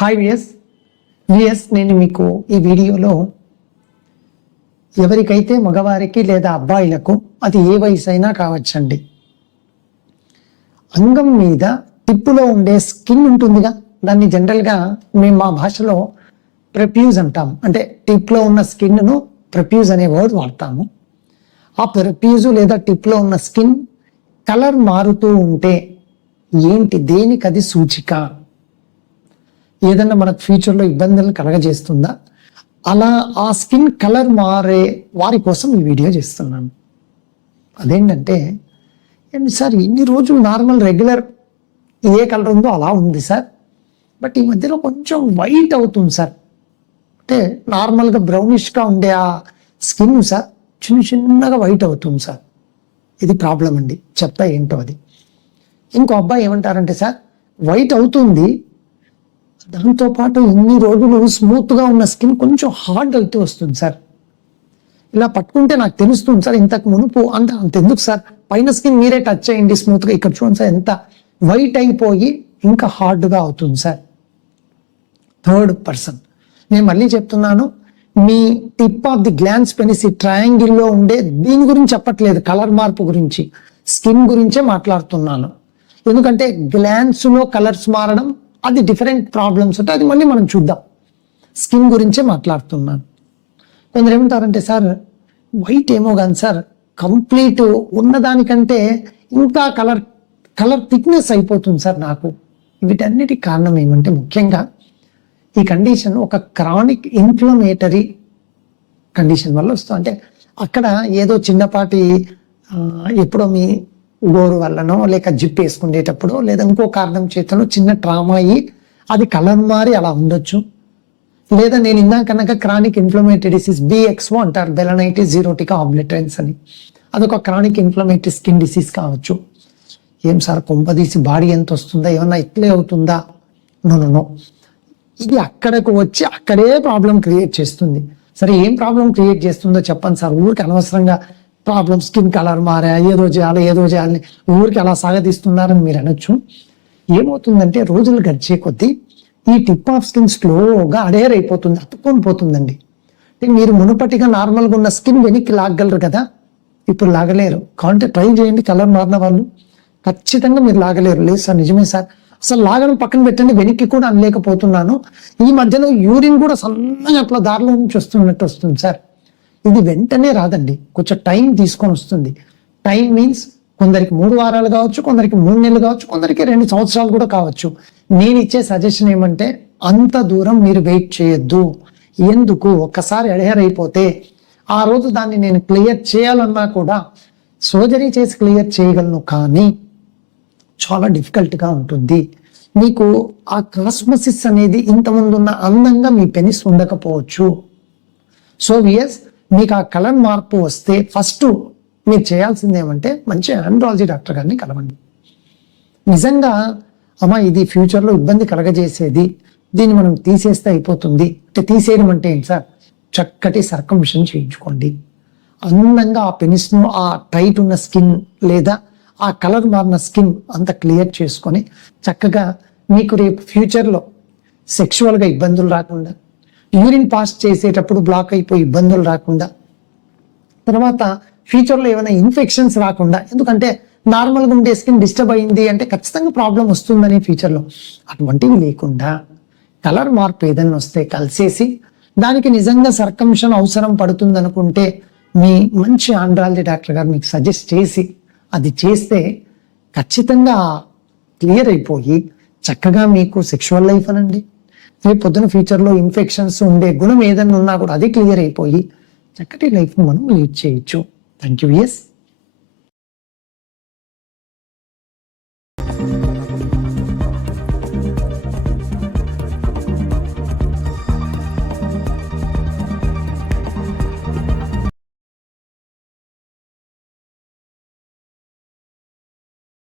Hi VS VS నేను మీకు ఈ వీడియోలో ఎవరికైతే మగవారికి లేదా అబ్బాయిలకు అది ఏ వయసు అయినా కావచ్చండి. అంగం మీద టిప్పులో ఉండే స్కిన్ ఉంటుందిగా. దాన్ని జనరల్గా మేము మా భాషలో ప్రప్యూజ్ అంటాం. అంటే టిప్లో ఉన్న స్కిన్ను ప్రప్యూజ్ అనే వర్డ్ వాడతాము. ఆ ప్రప్యూజ్ లేదా టిప్లో ఉన్న స్కిన్ కలర్ మారుతూ ఉంటే ఏంటి? దేనికి అది సూచిక? ఏదైనా మనకు ఫ్యూచర్లో ఇబ్బందులు కలగజేస్తుందా? అలా ఆ స్కిన్ కలర్ మారే వారి కోసం ఈ వీడియో చేస్తున్నాను. అదేంటంటే ఏంటి సార్ ఇన్ని రోజులు నార్మల్ రెగ్యులర్ ఏ కలర్ ఉందో అలా ఉంది సార్. బట్ ఈ మధ్యలో కొంచెం వైట్ అవుతుంది సార్. అంటే నార్మల్గా బ్రౌనిష్గా ఉండే ఆ స్కిన్ సార్ చిన్న చిన్నగా వైట్ అవుతుంది సార్. ఇది ప్రాబ్లం అండి. చెప్తా ఏంటో అది. ఇంకో అబ్బాయి ఏమంటారంటే సార్ వైట్ అవుతుంది దాంతోపాటు ఇన్ని రోజులు స్మూత్గా ఉన్న స్కిన్ కొంచెం హార్డ్ అయితే వస్తుంది సార్ ఇలా పట్టుకుంటే నాకు తెలుస్తుంది సార్ ఇంతకు మునుపు అంత అంత ఎందుకు సార్ పైన స్కిన్ మీరే టచ్ చేయండి స్మూత్గా ఇక్కడ చూడండి సార్ ఎంత వైట్ అయిపోయి ఇంకా హార్డ్గా అవుతుంది సార్ థర్డ్ పర్సన్ నేను మళ్ళీ చెప్తున్నాను మీ tip of the glans penis ఈ ట్రయాంగిల్లో ఉండే దీని గురించి చెప్పట్లేదు కలర్ మార్పు గురించి. స్కిన్ గురించే మాట్లాడుతున్నాను. ఎందుకంటే గ్లాన్స్లో కలర్స్ మారడం అది డిఫరెంట్ ప్రాబ్లమ్స్ ఉంటాయి అది మళ్ళీ మనం చూద్దాం. స్కిన్ గురించే మాట్లాడుతున్నాను. కొందరు ఏమంటారంటే సార్ వైట్ ఏమో కానీ సార్ కంప్లీట్ ఉన్నదానికంటే ఇంకా కలర్ కలర్ థిక్నెస్ అయిపోతుంది సార్ నాకు. వీటన్నిటి కారణం ఏమంటే ముఖ్యంగా ఈ కండిషన్ ఒక క్రానిక్ ఇన్ఫ్లమేటరీ కండిషన్ వల్ల వస్తుంది. అంటే అక్కడ ఏదో చిన్నపాటి ఎప్పుడో మీ గోరు వల్లనో లేక జిప్ వేసుకునేటప్పుడు లేదా ఇంకో కారణం చేతనో చిన్న ట్రామా అయ్యి అది కలర్ మారి అలా ఉండొచ్చు. లేదా నేను ఇందాకనక క్రానిక్ ఇన్ఫ్లమేటరీ డిసీజ్ బిఎక్స్ఓ అంటారు బెలనైటిస్ జీరోటికా ఆబ్లిటరెన్స్ అని. అదొక క్రానిక్ ఇన్ఫ్లమేటరీ స్కిన్ డిసీజ్ కావచ్చు. ఏం సార్ కొంపదీసి బాడీ ఎంత వస్తుందా ఏమన్నా ఇట్లే అవుతుందా? నో. ఇది అక్కడకు వచ్చి అక్కడే ప్రాబ్లం క్రియేట్ చేస్తుంది. సరే ఏం ప్రాబ్లం క్రియేట్ చేస్తుందో చెప్పండి సార్ ఊరికి అనవసరంగా ప్రాబ్లం స్కిన్ కలర్ మారా ఏదో చేయాలి ఏదో చేయాలి. ఊరికి అలా సాగతీస్తున్నారని మీరు అనొచ్చు. ఏమవుతుందంటే రోజులు గడిచే కొద్దీ ఈ టిప్ ఆఫ్ స్కిన్ స్లోగా అడేర్ అయిపోతుంది అతుక్కొని పోతుందండి. మీరు మునుపటిగా నార్మల్గా ఉన్న స్కిన్ వెనక్కి లాగలరు కదా? ఇప్పుడు లాగలేరు. కావాలంటే ట్రై చేయండి కలర్ మారిన వాళ్ళు. ఖచ్చితంగా మీరు లాగలేరు. లేదు సార్ నిజమే సార్. అసలు లాగడం పక్కన పెట్టండి వెనక్కి కూడా అనలేకపోతున్నాను. ఈ మధ్యలో యూరిన్ కూడా సన్నగా అట్లా దారిలో నుంచి వస్తున్నట్టు వస్తుంది సార్. ఇది వెంటనే రాదండి. కొంచెం టైం తీసుకొని వస్తుంది. టైం మీన్స్ కొందరికి మూడు వారాలు కావచ్చు కొందరికి మూడు నెలలు కావచ్చు కొందరికి రెండు సంవత్సరాలు కూడా కావచ్చు. నేను ఇచ్చే సజెషన్ ఏమంటే అంత దూరం మీరు వెయిట్ చేయొద్దు. ఎందుకు? ఒక్కసారి అడహర్ అయిపోతే ఆ రోజు దాన్ని నేను క్లియర్ చేయాలన్నా కూడా సర్జరీ చేసి క్లియర్ చేయగలను కానీ చాలా డిఫికల్ట్గా ఉంటుంది. మీకు ఆ కాస్మసిస్ అనేది ఇంతకుముందు అందంగా మీ పెనిస్ ఉండకపోవచ్చు. సో వియస్ మీకు ఆ కలర్ మార్పు వస్తే ఫస్ట్ మీరు చేయాల్సింది ఏమంటే మంచి ఆండ్రాలజీ డాక్టర్ గారిని కలవండి. నిజంగా అమ్మ ఇది ఫ్యూచర్లో ఇబ్బంది కలగజేసేది దీన్ని మనం తీసేస్తే అయిపోతుంది. అంటే తీసేయడం అంటే ఏంటి సార్? చక్కటి సర్కంషన్ చేయించుకోండి. అందంగా ఆ పెనిస్ను ఆ టైట్ ఉన్న స్కిన్ లేదా ఆ కలర్ మారిన స్కిన్ అంత క్లియర్ చేసుకొని చక్కగా మీకు రేపు ఫ్యూచర్లో సెక్షువల్గా ఇబ్బందులు రాకుండా యూరిన్ పాస్ చేసేటప్పుడు బ్లాక్ అయిపోయి ఇబ్బందులు రాకుండా తర్వాత ఫ్యూచర్లో ఏమైనా ఇన్ఫెక్షన్స్ రాకుండా ఎందుకంటే నార్మల్గా ఉండే స్కిన్ డిస్టర్బ్ అయింది అంటే ఖచ్చితంగా ప్రాబ్లం వస్తుందని ఫ్యూచర్లో. అటువంటివి లేకుండా కలర్ మార్పు ఏదైనా వస్తే కలిసేసి దానికి నిజంగా సర్కంషన్ అవసరం పడుతుంది అనుకుంటే మీ మంచి ఆండ్రాలజీ డాక్టర్ గారు మీకు సజెస్ట్ చేసి అది చేస్తే ఖచ్చితంగా క్లియర్ అయిపోయి చక్కగా మీకు సెక్షువల్ లైఫ్ అనండి. రేపు పొద్దున ఫ్యూచర్లో ఇన్ఫెక్షన్స్ ఉండే గుణం ఏదైనా ఉన్నా కూడా అది క్లియర్ అయిపోయి చక్కటి లైఫ్ మనం లీడ్ చేయొచ్చు. Thank you yes